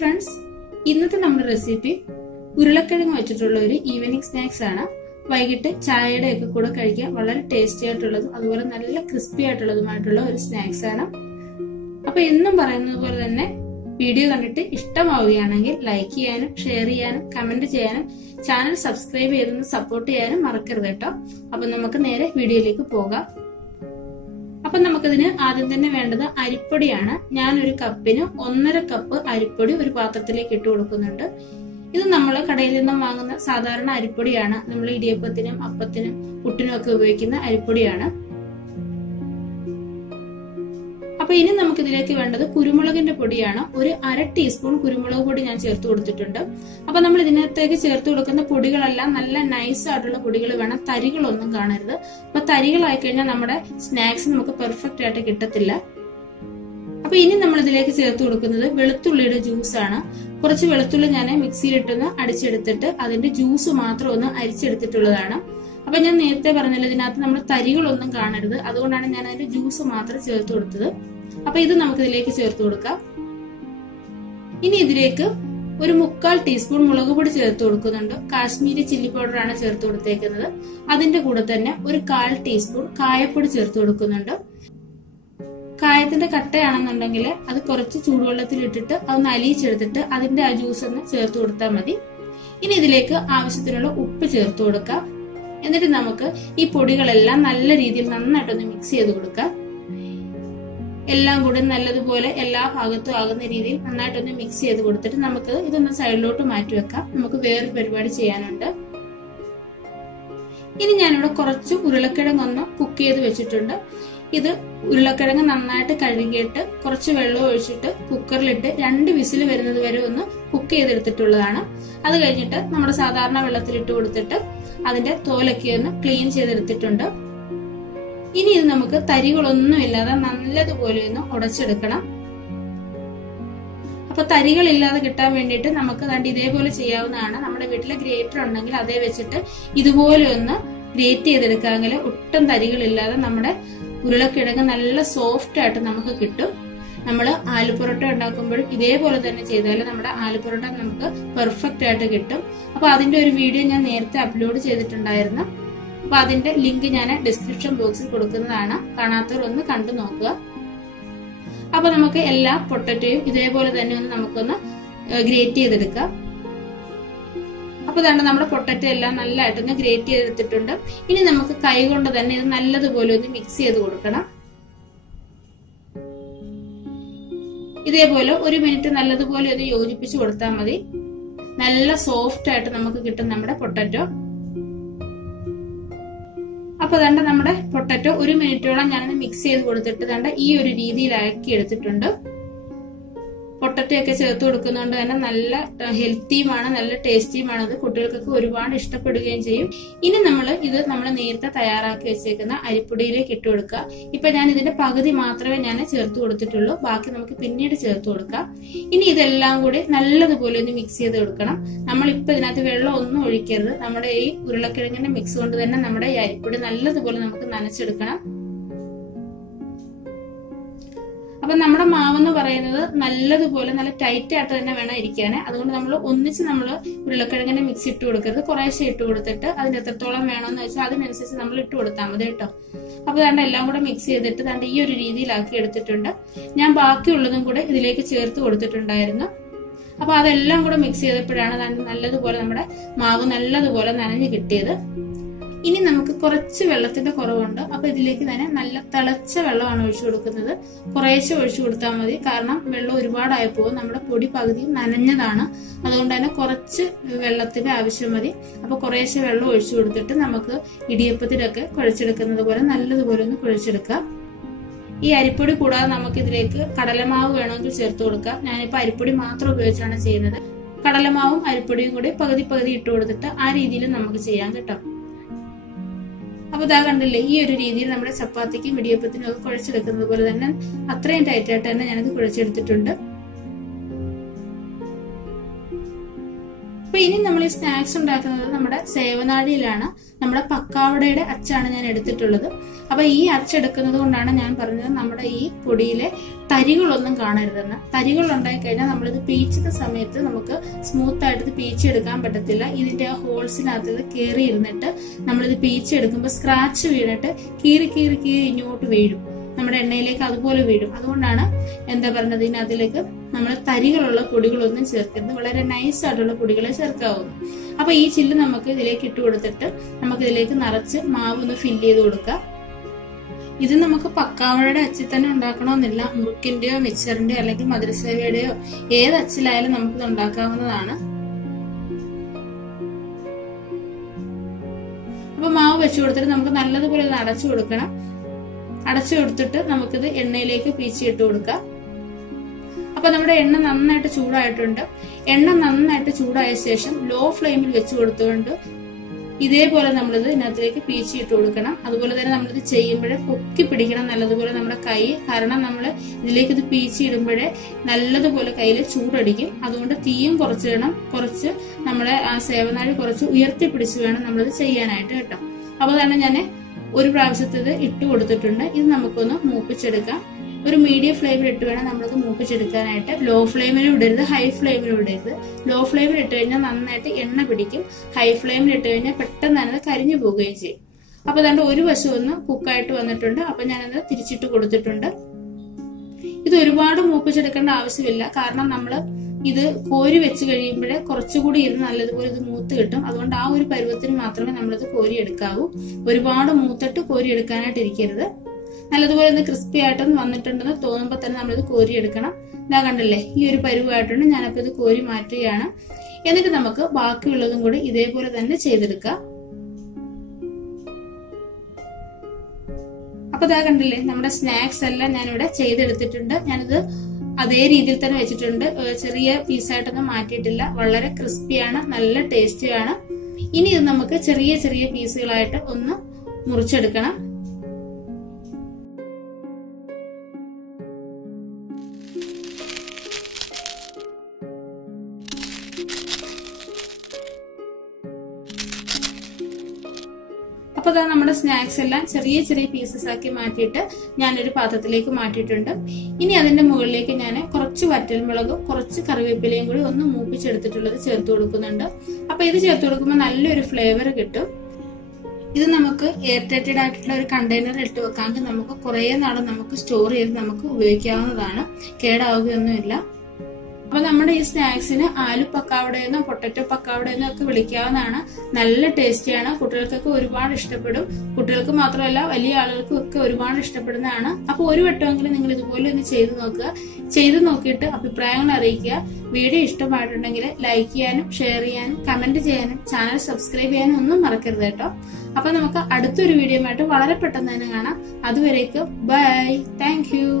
Friends, ഇന്നത്തെ നമ്മുടെ recipe ഉരുളക്കിഴങ്ങ് വെച്ചിട്ടുള്ള ഒരു ഈവനിങ് സ്നാക്സ് ആണ്. വൈകിട്ട് ചായയുടെ ഒക്കെ കൂടെ കഴിക്കാൻ വളരെ ടേസ്റ്റി ആയിട്ടുള്ളതും അതുപോലെ നല്ല ക്രിസ്പി ആയിട്ടുള്ളതുമായിട്ടുള്ള ഒരു സ്നാക്സ് ആണ്. അപ്പൊ എന്നും പറയുന്നത് പോലെ തന്നെ വീഡിയോ കണ്ടിട്ട് ഇഷ്ടമാവുകയാണെങ്കിൽ ലൈക്ക് ചെയ്യാനും ഷെയർ ചെയ്യാനും കമന്റ് ചെയ്യാനും ചാനൽ സബ്സ്ക്രൈബ് ചെയ്തൊന്ന് സപ്പോർട്ട് ചെയ്യാനും മറക്കരുത് കേട്ടോ. അപ്പൊ നമുക്ക് നേരെ വീഡിയോയിലേക്ക് പോകാം. അപ്പൊ നമുക്കിതിന് ആദ്യം തന്നെ വേണ്ടത് അരിപ്പൊടിയാണ്. ഞാൻ ഒരു കപ്പിന് 1.5 കപ്പ് അരിപ്പൊടി ഒരു പാത്രത്തിലേക്ക് ഇട്ട് കൊടുക്കുന്നുണ്ട്. ഇത് നമ്മൾ കടയിൽ നിന്നും വാങ്ങുന്ന സാധാരണ അരിപ്പൊടിയാണ്. നമ്മൾ ഇടിയപ്പത്തിനും അപ്പത്തിനും പുട്ടിനും ഒക്കെ ഉപയോഗിക്കുന്ന അരിപ്പൊടിയാണ്. അപ്പൊ ഇനി നമുക്ക് ഇതിലേക്ക് വേണ്ടത് കുരുമുളകിന്റെ പൊടിയാണ്. ഒരു 1/2 ടീസ്പൂൺ കുരുമുളക് പൊടി ഞാൻ ചേർത്ത് കൊടുത്തിട്ടുണ്ട്. അപ്പൊ നമ്മൾ ഇതിനകത്തേക്ക് ചേർത്ത് കൊടുക്കുന്ന പൊടികളെല്ലാം നല്ല നൈസ് ആയിട്ടുള്ള പൊടികൾ വേണം, തരികളൊന്നും കാണരുത്. അപ്പൊ തരികളായി കഴിഞ്ഞാൽ നമ്മുടെ സ്നാക്സ് നമുക്ക് പെർഫെക്റ്റ് ആയിട്ട് കിട്ടത്തില്ല. അപ്പൊ ഇനി നമ്മൾ ഇതിലേക്ക് ചേർത്ത് കൊടുക്കുന്നത് വെളുത്തുള്ളിയുടെ ജ്യൂസ് ആണ്. കുറച്ച് വെളുത്തുള്ളി ഞാൻ മിക്സിയിലിട്ടൊന്ന് അടിച്ചെടുത്തിട്ട് അതിന്റെ ജ്യൂസ് മാത്രം ഒന്ന് അരിച്ചെടുത്തിട്ടുള്ളതാണ്. അപ്പൊ ഞാൻ നേരത്തെ പറഞ്ഞല്ലോ ഇതിനകത്ത് നമ്മൾ തരികളൊന്നും കാണരുത്, അതുകൊണ്ടാണ് ഞാൻ അതിന്റെ ജ്യൂസ് മാത്രം ചേർത്ത് കൊടുത്തത്. അപ്പൊ ഇത് നമുക്ക് ഇതിലേക്ക് ചേർത്ത് കൊടുക്കാം. ഇനി ഇതിലേക്ക് ഒരു 1/4 ടീസ്പൂൺ മുളക് പൊടി ചേർത്ത് കൊടുക്കുന്നുണ്ട്. കാശ്മീരി ചില്ലി പൗഡർ ആണ് ചേർത്ത് കൊടുത്തേക്കുന്നത്. അതിന്റെ കൂടെ തന്നെ ഒരു 1/4 ടീസ്പൂൺ കായപ്പൊടി ചേർത്ത് കൊടുക്കുന്നുണ്ട്. കായത്തിന്റെ കട്ടയാണെന്നുണ്ടെങ്കിൽ അത് കുറച്ച് ചൂടുവെള്ളത്തിൽ ഇട്ടിട്ട് അതൊന്ന് അലിയിച്ചെടുത്തിട്ട് അതിന്റെ ആ ജ്യൂസ് ഒന്ന് ചേർത്ത് കൊടുത്താൽ മതി. ഇനി ഇതിലേക്ക് ആവശ്യത്തിനുള്ള ഉപ്പ് ചേർത്ത് കൊടുക്കാം. എന്നിട്ട് നമുക്ക് ഈ പൊടികളെല്ലാം നല്ല രീതിയിൽ നന്നായിട്ടൊന്ന് മിക്സ് ചെയ്ത് കൊടുക്കാം. എല്ലാം കൂടി നല്ലതുപോലെ എല്ലാ ഭാഗത്തും ആകുന്ന രീതിയിൽ നന്നായിട്ടൊന്ന് മിക്സ് ചെയ്ത് കൊടുത്തിട്ട് നമുക്ക് ഇതൊന്ന് സൈഡിലോട്ട് മാറ്റി വെക്കാം. നമുക്ക് വേറൊരു പരിപാടി ചെയ്യാനുണ്ട്. ഇനി ഞാനിവിടെ കുറച്ച് ഉരുളക്കിഴങ്ങ് ഒന്ന് കുക്ക് ചെയ്ത് വെച്ചിട്ടുണ്ട്. ഇത് ഉരുളക്കിഴങ്ങ് നന്നായിട്ട് കഴുകിയിട്ട് കുറച്ച് വെള്ളം ഒഴിച്ചിട്ട് കുക്കറിലിട്ട് 2 വിസിൽ വരുന്നത് വരെ ഒന്ന് കുക്ക് ചെയ്തെടുത്തിട്ടുള്ളതാണ്. അത് കഴിഞ്ഞിട്ട് നമ്മുടെ സാധാരണ വെള്ളത്തിലിട്ട് കൊടുത്തിട്ട് അതിന്റെ തോലൊക്കെ ഒന്ന് ക്ലീൻ ചെയ്തെടുത്തിട്ടുണ്ട്. ഇനി ഇത് നമുക്ക് തരികളൊന്നും ഇല്ലാതെ നല്ലതുപോലെ ഒന്ന് ഉടച്ചെടുക്കണം. അപ്പൊ തരികളില്ലാതെ കിട്ടാൻ വേണ്ടിയിട്ട് നമുക്ക് കണ്ട് ഇതേപോലെ ചെയ്യാവുന്നതാണ്. നമ്മുടെ വീട്ടിലെ ഗ്രേറ്റർ ഉണ്ടെങ്കിൽ അതേ വെച്ചിട്ട് ഇതുപോലെ ഒന്ന് ഗ്രേറ്റ് ചെയ്തെടുക്കാമെങ്കിൽ ഒട്ടും തരികളില്ലാതെ നമ്മുടെ ഉരുളക്കിഴങ്ങ് നല്ല സോഫ്റ്റ് ആയിട്ട് നമുക്ക് കിട്ടും. നമ്മൾ ആലു പൊറോട്ട ഉണ്ടാക്കുമ്പോഴും ഇതേപോലെ തന്നെ ചെയ്താൽ നമ്മുടെ ആലു പൊറോട്ട നമുക്ക് പെർഫെക്റ്റ് ആയിട്ട് കിട്ടും. അപ്പൊ അതിന്റെ ഒരു വീഡിയോ ഞാൻ നേരത്തെ അപ്ലോഡ് ചെയ്തിട്ടുണ്ടായിരുന്നു. അപ്പൊ അതിന്റെ ലിങ്ക് ഞാൻ ഡിസ്ക്രിപ്ഷൻ ബോക്സിൽ കൊടുക്കുന്നതാണ്. കാണാത്തവർ ഒന്ന് കണ്ടു നോക്കുക. അപ്പൊ നമുക്ക് എല്ലാ പൊട്ടറ്റോയും ഇതേപോലെ തന്നെ ഒന്ന് നമുക്കൊന്ന് ഗ്രേറ്റ് ചെയ്തെടുക്കാം. അപ്പൊ ഇതാണ് നമ്മുടെ പൊട്ടറ്റോ എല്ലാം നല്ലതായിട്ടൊന്ന് ഗ്രേറ്റ് ചെയ്തെടുത്തിട്ടുണ്ട്. ഇനി നമുക്ക് കൈ കൊണ്ട് തന്നെ ഇത് നല്ലതുപോലെ ഒന്ന് മിക്സ് ചെയ്ത് കൊടുക്കണം. ഇതേപോലെ 1 മിനിറ്റ് നല്ലതുപോലെ ഒന്ന് യോജിപ്പിച്ച് കൊടുത്താൽ മതി. നല്ല സോഫ്റ്റ് ആയിട്ട് നമുക്ക് കിട്ടും നമ്മുടെ പൊട്ടറ്റോ. അപ്പൊ ദാണ്ട നമ്മുടെ പൊട്ടറ്റോ 1 മിനിറ്റോളം ഞാനത് മിക്സ് ചെയ്ത് കൊടുത്തിട്ട് ദാണ്ട ഈ ഒരു രീതിയിലാക്കി എടുത്തിട്ടുണ്ട്. പൊട്ടറ്റോ ഒക്കെ ചേർത്ത് കൊടുക്കുന്നതുകൊണ്ട് തന്നെ നല്ല ഹെൽത്തിയുമാണ്, നല്ല ടേസ്റ്റിയുമാണ്. അത് കുട്ടികൾക്കൊക്കെ ഒരുപാട് ഇഷ്ടപ്പെടുകയും ചെയ്യും. ഇനി നമ്മൾ നേരത്തെ തയ്യാറാക്കി വെച്ചേക്കുന്ന അരിപ്പൊടിയിലേക്ക് ഇട്ട് കൊടുക്കുക. ഇപ്പൊ ഞാൻ ഇതിന്റെ പകുതി മാത്രമേ ഞാൻ ചേർത്ത് കൊടുത്തിട്ടുള്ളൂ, ബാക്കി നമുക്ക് പിന്നീട് ചേർത്ത് കൊടുക്കാം. ഇനി ഇതെല്ലാം കൂടി നല്ലതുപോലെ ഒന്ന് മിക്സ് ചെയ്ത് കൊടുക്കണം. നമ്മളിപ്പോ ഇതിനകത്ത് വെള്ളം ഒന്നും ഒഴിക്കരുത്. നമ്മുടെ ഈ ഉരുളക്കിഴങ്ങിന്റെ മിക്സ് കൊണ്ട് തന്നെ നമ്മുടെ ഈ അരിപ്പൊടി നല്ലതുപോലെ നമുക്ക് നനച്ചെടുക്കണം. അപ്പൊ നമ്മുടെ മാവെന്ന് പറയുന്നത് നല്ലതുപോലെ നല്ല ടൈറ്റ് ആയിട്ട് തന്നെ വേണം ഇരിക്കാൻ. അതുകൊണ്ട് നമ്മൾ ഒന്നിച്ച് ഉരുളക്കിഴങ്ങിന്റെ മിക്സ് ഇട്ട് കൊടുക്കരുത്. കുറേശ്ശെ ഇട്ട് കൊടുത്തിട്ട് അതിന് എത്രത്തോളം വേണമെന്ന് വെച്ചാൽ അതിനനുസരിച്ച് നമ്മൾ ഇട്ട് കൊടുത്താൽ മതി കേട്ടോ. അപ്പൊ ദാണ്ട് എല്ലാം കൂടെ മിക്സ് ചെയ്തിട്ട് ദാണ്ട് ഈ ഒരു രീതിയിലാക്കി എടുത്തിട്ടുണ്ട്. ഞാൻ ബാക്കിയുള്ളതും കൂടെ ഇതിലേക്ക് ചേർത്ത് കൊടുത്തിട്ടുണ്ടായിരുന്നു. അപ്പൊ അതെല്ലാം കൂടെ മിക്സ് ചെയ്തപ്പോഴാണ് ദാണ്ട് നല്ലതുപോലെ നമ്മുടെ മാവ് നല്ലതുപോലെ നനഞ്ഞു കിട്ടിയത്. ഇനി നമുക്ക് കുറച്ച് വെള്ളത്തിന്റെ കുറവുണ്ട്. അപ്പൊ ഇതിലേക്ക് തന്നെ നല്ല തിളച്ച വെള്ളമാണ് ഒഴിച്ചു കൊടുക്കുന്നത്. കുറേശ്ശെ ഒഴിച്ചു കൊടുത്താൽ മതി, കാരണം വെള്ളം ഒരുപാടായപ്പോൾ നമ്മുടെ പൊടി പകുതി നനഞ്ഞതാണ്. അതുകൊണ്ട് തന്നെ കുറച്ച് വെള്ളത്തിന്റെ ആവശ്യം മതി. അപ്പൊ കുറേശ്ശെ വെള്ളം ഒഴിച്ചു കൊടുത്തിട്ട് നമുക്ക് ഇടിയപ്പത്തിലൊക്കെ കുഴച്ചെടുക്കുന്നത് പോലെ നല്ലതുപോലെ ഒന്ന് കുഴച്ചെടുക്കാം. ഈ അരിപ്പൊടി കൂടാതെ നമുക്ക് ഇതിലേക്ക് കടലമാവ് വേണമെങ്കിൽ ചേർത്ത് കൊടുക്കാം. ഞാനിപ്പോ അരിപ്പൊടി മാത്രം ഉപയോഗിച്ചാണ് ചെയ്യുന്നത്. കടലമാവും അരിപ്പൊടിയും കൂടി പകുതി പകുതി ഇട്ട് കൊടുത്തിട്ട് ആ രീതിയിൽ നമുക്ക് ചെയ്യാം കേട്ടോ. അപ്പൊ ഇതാ കണ്ടില്ലേ, ഈ ഒരു രീതിയിൽ നമ്മുടെ ചപ്പാത്തിക്കും ഇടിയപ്പത്തിനും ഒക്കെ കുഴച്ചെടുക്കുന്നത് പോലെ തന്നെ അത്രയും ടൈറ്റ് ആയിട്ട് തന്നെ ഞാനത് കുഴച്ചെടുത്തിട്ടുണ്ട്. അപ്പൊ ഇനി നമ്മൾ ഈ സ്നാക്സ് ഉണ്ടാക്കുന്നത് നമ്മുടെ സേവനാഴിയിലാണ്. നമ്മുടെ പക്കാവടയുടെ അച്ചാണ് ഞാൻ എടുത്തിട്ടുള്ളത്. അപ്പൊ ഈ അച്ചെടുക്കുന്നത് കൊണ്ടാണ് ഞാൻ പറഞ്ഞത് നമ്മുടെ ഈ പൊടിയിലെ തരികളൊന്നും കാണരുതെന്ന്. തരികൾ ഉണ്ടായി കഴിഞ്ഞാൽ നമ്മളിത് പീച്ചുന്ന സമയത്ത് നമുക്ക് സ്മൂത്ത് ആയിട്ട് ഇത് പീച്ചെടുക്കാൻ പറ്റത്തില്ല. ഇതിന്റെ ആ ഹോൾസിനകത്ത് ഇത് കയറി ഇരുന്നിട്ട് നമ്മളിത് പീച്ചെടുക്കുമ്പോൾ സ്ക്രാച്ച് വീണിട്ട് കീറി കീറി കീറി ഇങ്ങോട്ട് വീഴും, നമ്മുടെ എണ്ണയിലേക്ക് അതുപോലെ വീഴും. അതുകൊണ്ടാണ് എന്താ പറഞ്ഞത്, ഇതിനകത്തിലേക്ക് നമ്മൾ തരികളുള്ള പൊടികളൊന്നും ചേർക്കരുത്, വളരെ നൈസ് ആയിട്ടുള്ള പൊടികളെ ചേർക്കാവുന്നു. അപ്പൊ ഈ ചില്ല് നമുക്ക് ഇതിലേക്ക് ഇട്ട് കൊടുത്തിട്ട് നമുക്ക് ഇതിലേക്ക് നിറച്ച് മാവ് ഒന്ന് ഫില്ല് ചെയ്ത് കൊടുക്കാം. ഇത് നമുക്ക് പക്കാവടയുടെ അച്ചിൽ തന്നെ ഉണ്ടാക്കണമെന്നില്ല. മുറുക്കിന്റെയോ മിക്സറിന്റെയോ അല്ലെങ്കിൽ മധുരസേവയുടെയോ ഏത് അച്ചിലായാലും നമുക്കിത് ഉണ്ടാക്കാവുന്നതാണ്. അപ്പൊ മാവ് വെച്ചു കൊടുത്തിട്ട് നമുക്ക് നല്ലതുപോലെ ഇത് അടച്ചു കൊടുക്കണം. അടച്ചു കൊടുത്തിട്ട് നമുക്കിത് എണ്ണയിലേക്ക് പീച്ചിട്ട് കൊടുക്കാം. അപ്പൊ നമ്മുടെ എണ്ണ നന്നായിട്ട് ചൂടായിട്ടുണ്ട്. എണ്ണ നന്നായിട്ട് ചൂടായ ശേഷം ലോ ഫ്ലെയിമിൽ വെച്ച് കൊടുത്തുകൊണ്ട് ഇതേപോലെ നമ്മളിത് ഇതിനകത്തേക്ക് പീച്ചിട്ട് കൊടുക്കണം. അതുപോലെ തന്നെ നമ്മളിത് ചെയ്യുമ്പോഴേ പൊക്കി പിടിക്കണം നല്ലതുപോലെ നമ്മുടെ കൈ, കാരണം നമ്മൾ ഇതിലേക്ക് ഇത് പീച്ചി ഇടുമ്പോഴേ നല്ലതുപോലെ കയ്യിൽ ചൂടടിക്കും. അതുകൊണ്ട് തീയും കുറച്ചിടണം, കുറച്ച് നമ്മുടെ ആ സേവനാഴി കുറച്ച് ഉയർത്തി പിടിച്ച് വേണം നമ്മളിത് ചെയ്യാനായിട്ട് കേട്ടോ. അപ്പൊ തന്നെ ഞാൻ ഒരു പ്രാവശ്യത്തെ ഇത് ഇട്ട് കൊടുത്തിട്ടുണ്ട്. ഇത് നമുക്കൊന്ന് മൂപ്പിച്ചെടുക്കാം. ഒരു മീഡിയം ഫ്ലെയിമിൽ ഇട്ട് വേണം നമ്മളിത് മൂപ്പിച്ചെടുക്കാനായിട്ട്. ലോ ഫ്ലെയിമിലും ഇടരുത്, ഹൈ ഫ്ലെയിമിലും ഇടരുത്. ലോ ഫ്ലെയിമിൽ ഇട്ട് കഴിഞ്ഞാൽ നന്നായിട്ട് എണ്ണ പിടിക്കും. ഹൈ ഫ്ലെയിമിൽ ഇട്ട് കഴിഞ്ഞാൽ പെട്ടെന്ന് തന്നെ അത് കരിഞ്ഞു പോവുകയും ചെയ്യും. അപ്പൊ അതുകൊണ്ട് ഒരു വശം ഒന്ന് കുക്കായിട്ട് വന്നിട്ടുണ്ട്. അപ്പൊ ഞാനത് തിരിച്ചിട്ട് കൊടുത്തിട്ടുണ്ട്. ഇത് ഒരുപാട് മൂപ്പിച്ചെടുക്കേണ്ട ആവശ്യമില്ല, കാരണം നമ്മൾ ഇത് കോരി വെച്ച് കഴിയുമ്പോഴേ കുറച്ചുകൂടി ഇരുന്ന് നല്ലതുപോലെ ഇത് മൂത്ത് കിട്ടും. അതുകൊണ്ട് ആ ഒരു പരുവത്തിന് മാത്രമേ നമ്മളിത് കോരി എടുക്കാവൂ. ഒരുപാട് മൂത്തിട്ട് കോരി എടുക്കാനായിട്ട് ഇരിക്കരുത്. നല്ലതുപോലെ ഇത് ക്രിസ്പി ആയിട്ടൊന്ന് വന്നിട്ടുണ്ടെന്ന് തോന്നുമ്പോൾ തന്നെ നമ്മളിത് കോരി എടുക്കണം. ഇതാ കണ്ടല്ലേ, ഈ ഒരു പരുവായിട്ടുണ്ട്. ഞാനപ്പോൾ ഇത് കോരി മാറ്റുകയാണ്. എന്നിട്ട് നമുക്ക് ബാക്കിയുള്ളതും കൂടി ഇതേപോലെ തന്നെ ചെയ്തെടുക്കാം. അപ്പൊ ഇതാ കണ്ടില്ലേ, നമ്മുടെ സ്നാക്സ് എല്ലാം ഞാനിവിടെ ചെയ്തെടുത്തിട്ടുണ്ട്. ഞാനിത് അതേ രീതിയിൽ തന്നെ വെച്ചിട്ടുണ്ട്. ചെറിയ പീസായിട്ടൊന്നും മാറ്റിയിട്ടില്ല. വളരെ ക്രിസ്പിയാണ്, നല്ല ടേസ്റ്റിയാണ്. ഇനി ഇത് നമുക്ക് ചെറിയ ചെറിയ പീസുകളായിട്ട് ഒന്ന് മുറിച്ചെടുക്കണം. അപ്പൊ അതാ നമ്മുടെ സ്നാക്സ് എല്ലാം ചെറിയ ചെറിയ പീസസ് ആക്കി മാറ്റിയിട്ട് ഞാനൊരു പാത്രത്തിലേക്ക് മാറ്റിയിട്ടുണ്ട്. ഇനി അതിന്റെ മുകളിലേക്ക് ഞാൻ കുറച്ച് വറ്റൽമുളകും കുറച്ച് കറിവേപ്പിലയും കൂടി ഒന്ന് മൂപ്പിച്ചെടുത്തിട്ടുള്ളത് ചേർത്ത് കൊടുക്കുന്നുണ്ട്. അപ്പൊ ഇത് ചേർത്ത് കൊടുക്കുമ്പോൾ നല്ലൊരു ഫ്ലേവർ കിട്ടും. ഇത് നമുക്ക് എയർ ടൈറ്റഡ് ആയിട്ടുള്ള ഒരു കണ്ടെയ്നറിൽ ഇട്ട് വെക്കാമെങ്കിൽ നമുക്ക് കുറെ നാളെ നമുക്ക് സ്റ്റോർ ചെയ്ത് നമുക്ക് ഉപയോഗിക്കാവുന്നതാണ്, കേടാവുകയൊന്നുമില്ല. അപ്പൊ നമ്മുടെ ഈ സ്നാക്സിന് ആലു പക്കാവടയെന്നോ പൊട്ടറ്റോ പക്കാവടയെന്നോ ഒക്കെ വിളിക്കാവുന്നതാണ്. നല്ല ടേസ്റ്റിയാണ്, കുട്ടികൾക്കൊക്കെ ഒരുപാട് ഇഷ്ടപ്പെടും. കുട്ടികൾക്ക് മാത്രമല്ല വലിയ ആളുകൾക്കും ഒക്കെ ഒരുപാട് ഇഷ്ടപ്പെടുന്നതാണ്. അപ്പൊ ഒരു വട്ടമെങ്കിലും നിങ്ങൾ ഇതുപോലെ ഒന്ന് ചെയ്തു നോക്കുക. ചെയ്തു നോക്കിയിട്ട് അഭിപ്രായങ്ങൾ അറിയിക്കുക. വീഡിയോ ഇഷ്ടമായിട്ടുണ്ടെങ്കിൽ ലൈക്ക് ചെയ്യാനും ഷെയർ ചെയ്യാനും കമന്റ് ചെയ്യാനും ചാനൽ സബ്സ്ക്രൈബ് ചെയ്യാനും ഒന്നും മറക്കരുത് കേട്ടോ. അപ്പൊ നമുക്ക് അടുത്തൊരു വീഡിയോ ആയിട്ട് വളരെ പെട്ടെന്ന് തന്നെ കാണാം. അതുവരേക്കും ബൈ, താങ്ക് യു.